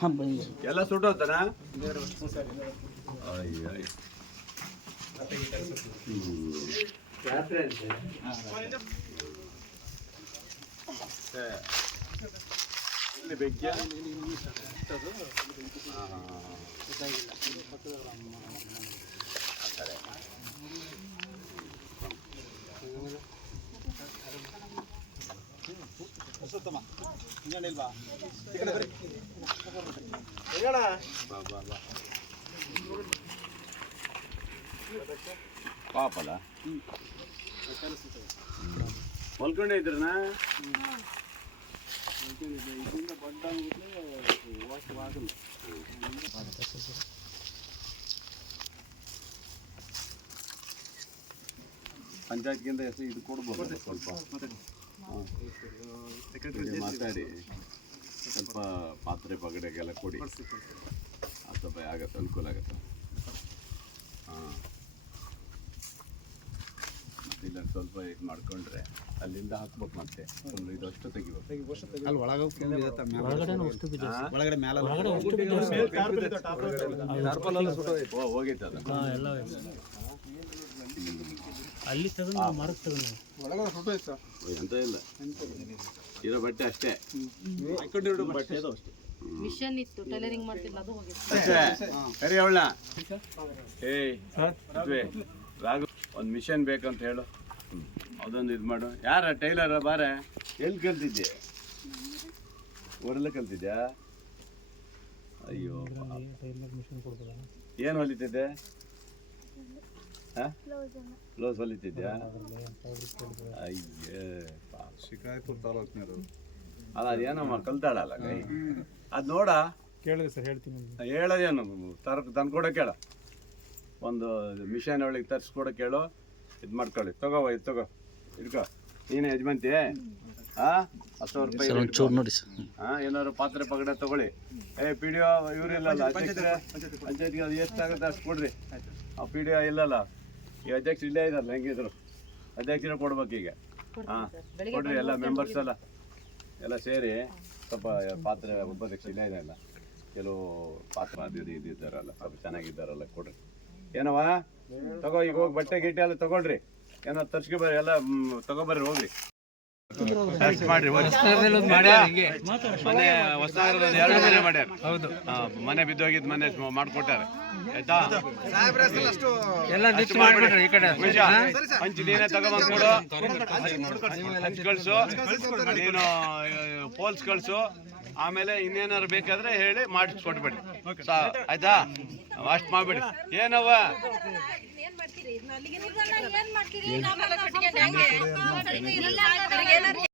ಹಾಂ ಬನ್ನಿ ಎಲ್ಲ ಸುಟ್ಟೋತಾನ ಬೆಂಕಿಯ ಪಾಪಲ್ಲ ಮಲ್ಕೊಂಡೇ ಇದ್ರನಾ ಪಂಚಾಯತ್ಗಿಂತ ಇದು ಕೊಡ್ಬೋದು ಸ್ವಲ್ಪ ಮಾತಾಡಿ ಸ್ವಲ್ಪ ಪಾತ್ರೆ ಪಗಡೆಗೆಲ್ಲ ಕೊಡಿ ಸ್ವಲ್ಪ ಆಗತ್ತೆ ಅನುಕೂಲ ಆಗತ್ತೆ ಹಾಂ ಇಲ್ಲ ಸ್ವಲ್ಪ ಇದು ಮಾಡ್ಕೊಂಡ್ರೆ ಅಲ್ಲಿಂದ ಹಾಕ್ಬೇಕು ಮತ್ತೆ ಒಂದು ಇದಷ್ಟು ತೆಗಿಬೇಕು ಅಲ್ಲಿ ಒಳಗಡೆ ಮೇಲೆ ಹೋಗೈತೆ ಅದು ಅಲ್ಲಿ ತಗೊಂಡು ಮರಕ್ಕೆ ತಗೊಂಡು ಒಳಗಡೆ ಫೋಟೋ ಇತ್ತು ಎಂತ ಇಲ್ಲ ಇರೋ ಬಟ್ಟೆ ಅಷ್ಟೇ ಬಟ್ಟೆ ಅದು ಅಷ್ಟೇ ಮಿಷನ್ ಇತ್ತು ಟೈಲರಿಂಗ್ ಮಾಡ್ತಿಲ್ಲ ಅದು ಹೋಗಿತ್ತು ಸರಿ ಅವಳ ಏಯ್ ರಾಘು ಒಂದು ಮಿಷನ್ ಬೇಕಂತ ಹೇಳು ಅದೊಂದು ಇದು ಮಾಡು ಯಾರ ಟೈಲರ ಬಾರೆ ಎಲ್ಲಿ ಕಲ್ತಿದ್ದೆ ಊರೆಲ್ಲ ಕಲ್ತಿದ್ಯಾ ಅಯ್ಯೋ ಏನು ಹೊಲಿತಿದ್ದೆ ಬ್ಲೌಸ್ ಹೊಲಿತಿದ್ಯಾ ಅಯ್ಯೇ ಶಿಕಾರಿಪುರ ತಾಲೂಕಿನವರು ಅಲ್ಲ ಅದೇನಮ್ಮ ಕಲ್ತಾಳಲ್ಲ ಕೈ ಅದು ನೋಡ ಕೇಳಿದೆ ಸರ್ ಹೇಳ್ತೀನಿ ಹೇಳೋದೇನು ತಂದು ಕೊಡೋಕೆ ಹೇಳ ಒಂದು ಮಿಷನ್ ಒಳಗೆ ತರಿಸ್ಕೊಡೋಕೆ ಹೇಳು ಇದು ಮಾಡ್ಕೊಳ್ಳಿ ತಗೋ ಇದು ತಗೋ ಇಟ್ಕೋ ನೀನೇ ಯಜಮಾಂತಿ ಹಾಂ 10,000 ರೂಪಾಯಿ ನೋಡಿ ಹಾಂ ಏನಾದ್ರು ಪಾತ್ರೆ ಪಗಡೆ ತಗೊಳ್ಳಿ ಪಿ ಡಿ ಒ ಇವರಿಲ್ಲಲ್ಲ ಪಂಚಾಯತ್ಗೆ ಅದು ಎಷ್ಟಾಗುತ್ತೆ ಅಷ್ಟು ಕೊಡ್ರಿ ಆ ಪಿ ಡಿ ಒ ಇಲ್ಲಲ್ಲ ಈ ಅಧ್ಯಕ್ಷ ಇಲ್ಲೇ ಇದಾರಲ್ಲ ಹೆಂಗಿದ್ರು ಅಧ್ಯಕ್ಷರೇ ಕೊಡ್ಬೇಕು ಈಗ ಹಾಂ ಕೊಡ್ರಿ ಎಲ್ಲ ಮೆಂಬರ್ಸ್ ಎಲ್ಲ ಸೇರಿ ಸ್ವಲ್ಪ ಪಾತ್ರೆ ಉಪಾಧ್ಯಕ್ಷ ಇಲ್ಲೇ ಇದೆಯಲ್ಲ ಕೆಲವು ಪಾತ್ರ ಅದು ಇದು ಇದ್ದಾರಲ್ಲ ಸ್ವಲ್ಪ ಚೆನ್ನಾಗಿದ್ದಾರಲ್ಲ ಕೊಡ್ರಿ ಏನವ ತಗೋ ಈಗ ಹೋಗಿ ಬಟ್ಟೆ ಗಿಟ್ಟೆ ಎಲ್ಲ ತಗೊಳ್ರಿ ಏನೋ ತರ್ಸ್ಕೊ ಬರ್ರಿ ಎಲ್ಲ ತಗೊಬರ್ರಿ ಹೋಗ್ರಿ ಮಾಡ್ರಿ ಮನೆ ಹೊಸನಗರದಲ್ಲಿ 2 ಮನೆ ಮಾಡ್ಯಾರ ಹೌದು ಮನೆ ಬಿದ್ದೋಗಿದ್ ಮನೆ ಮಾಡ್ಕೊಟ್ಟಾರೆ ಆಯ್ತಾ ಹಂಚಿ ನೀನೇ ತಗೊಂಡ್ ಕೊಡು ಹಂಚ್ ಕಳ್ಸು ನೀನು ಪೋಲ್ಸ್ ಕಳ್ಸು ಆಮೇಲೆ ಇನ್ನೇನಾರು ಬೇಕಾದ್ರೆ ಹೇಳಿ ಮಾಡಿಸ್ಕೊಟ್ಬಿಡಿ ಆಯ್ತಾ ಅಷ್ಟು ಮಾಡ್ಬಿಡಿ ಏನವ